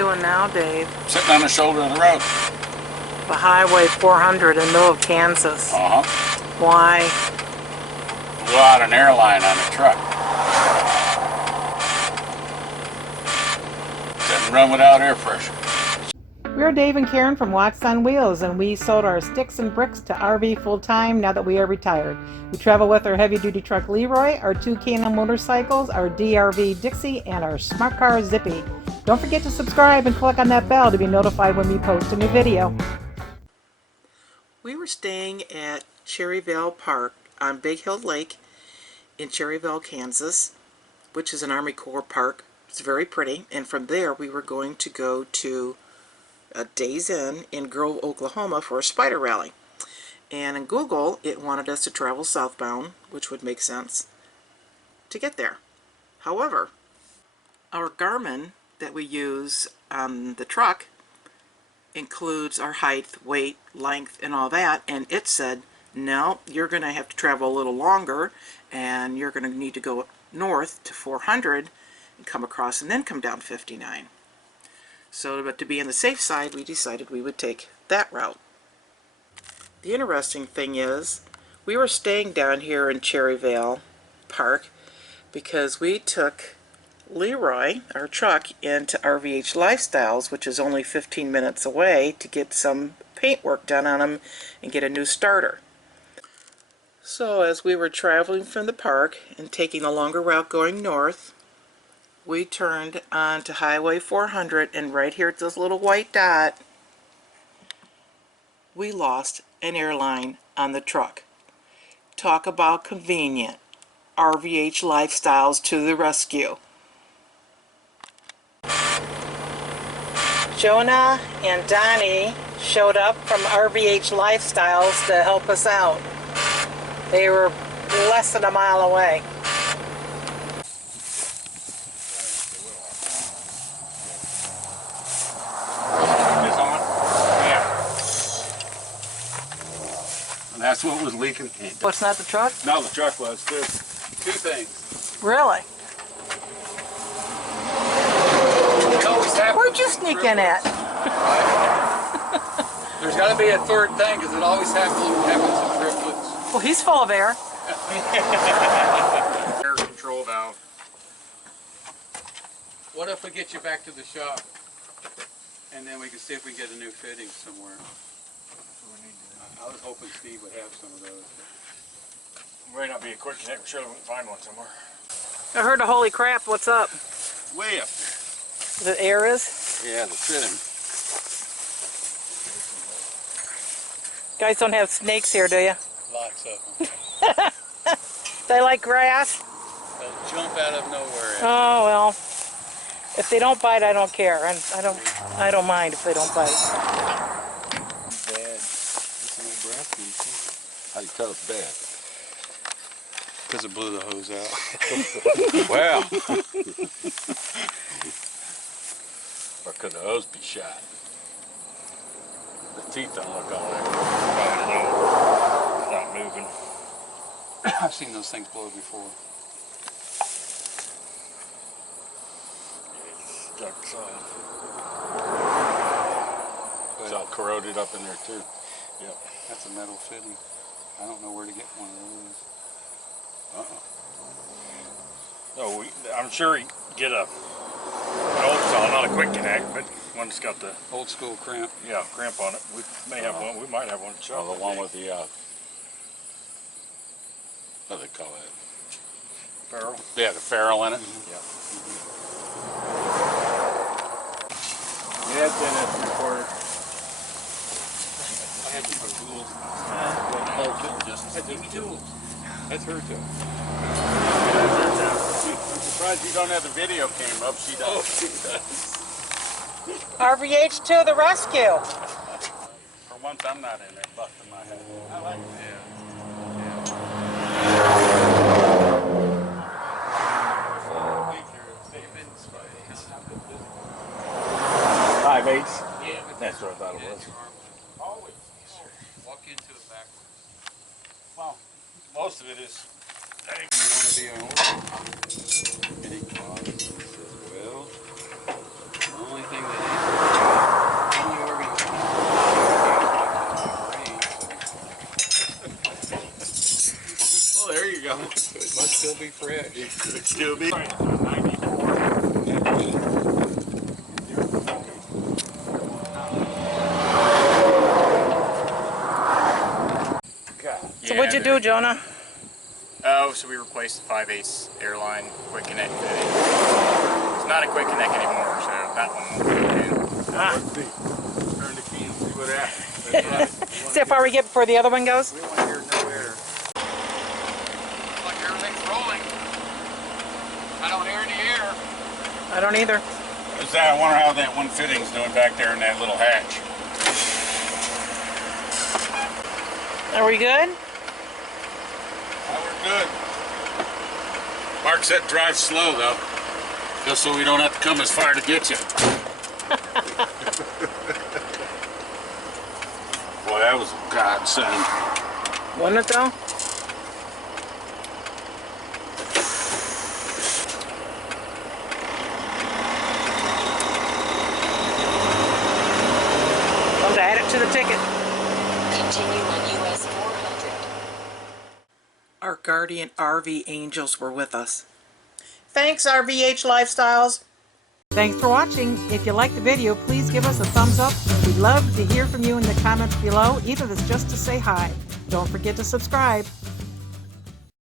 doing now, Dave? Sitting on the shoulder of the road. The Highway 400 in the middle of Kansas. Why? Blew out an airline on a truck. Didn't run without air pressure. We're Dave and Karen from Wax on Wheels, and we sold our sticks and bricks to RV full-time now that we are retired. We travel with our heavy-duty truck Leroy, our 2 K&N motorcycles, our DRV Dixie, and our smart car Zippy. Don't forget to subscribe and click on that bell to be notified when we post a new video. We were staying at Cherryvale Park on Big Hill Lake in Cherryvale, Kansas, which is an Army Corps park. It's very pretty, and from there we were going to go to Days in Grove, Oklahoma for a Spyder rally. And in Google, it wanted us to travel southbound, which would make sense to get there. However, our Garmin that we use on the truck includes our height, weight, length, and all that, and it said, no, you're going to have to travel a little longer, and you're going to need to go north to 400 and come across and then come down 59. So, but to be on the safe side, we decided we would take that route. The interesting thing is, we were staying down here in Cherryvale Park because we took Leroy, our truck, into RVH Lifestyles, which is only 15 minutes away, to get some paint work done on him and get a new starter. So as we were traveling from the park and taking the longer route going north, we turned onto Highway 400, and right here at this little white dot, we lost an airline on the truck. Talk about convenient. RVH Lifestyles to the rescue. Jonah and Donnie showed up from RVH Lifestyles to help us out. They were less than a mile away. That's what was leaking. Oh, it's not the truck? No, the truck was. There's 2 things. Really? Where'd you sneak in at? There's got to be a 3rd thing, because it always happens in triplets. Well, he's full of air. Air control valve. What if we get you back to the shop, and then we can see if we can get a new fitting somewhere? I was hoping Steve would have some of those. It might not be a quick connect, we're sure we can find one somewhere. I heard a holy crap, what's up? Way up The air is? there. Yeah, the fitting. Guys don't have snakes here, do you? Lots of them. They like grass? They'll jump out of nowhere. Oh, well. If they don't bite, I don't care. And I don't mind if they don't bite. How do you tell it's bad? Because it blew the hose out. Well. Or could the hose be shot? The teeth don't look all right. It's not moving. I've seen those things blow before. It's stuck solid. It's all corroded up in there too. Yep. That's a metal fitting. I don't know where to get one of those. No, I'm sure you get an old saw, not a quick connect, but one that's got the Old school crimp. yeah crimp on it. We may have one. We might have one. Oh, the one with the what do they call that? barrel. Yeah, the ferrule in it. Yeah. Yeah, it's in it 3/4. I had to put tools. That's her too. I'm surprised you don't have the video camera up. She does. Oh, she does. RVH to the rescue. For once, I'm not in there busting my head. I like it. Yeah. 5/8. Yeah, That's what I thought it was. Always. Walk into it backwards. Well, most of it is. Hey, you want to be on any closet? Well, the only thing that gum. It must still be fresh. It could still be. 94. So what'd you do, Jonah? Oh, so we replaced the 5/8 airline quick connect fitting. It's not a quick connect anymore, so that one won't be in. Let's see. Turn the key and see what happens. That's right. See how far we get before the other one goes? We want to hear no air. Looks like everything's rolling. I don't hear any air. I don't either. I wonder how that one fitting's doing back there in that little hatch. Are we good? Well, we're good. Mark said drive slow though, just so we don't have to come as far to get you. Boy, that was a godsend. Wasn't it though? Time to add it to the ticket. Continue on US 400. Our guardian RV angels were with us. Thanks, RVH Lifestyles. Thanks for watching. If you liked the video, please give us a thumbs up. We'd love to hear from you in the comments below, even if it's just to say hi. Don't forget to subscribe.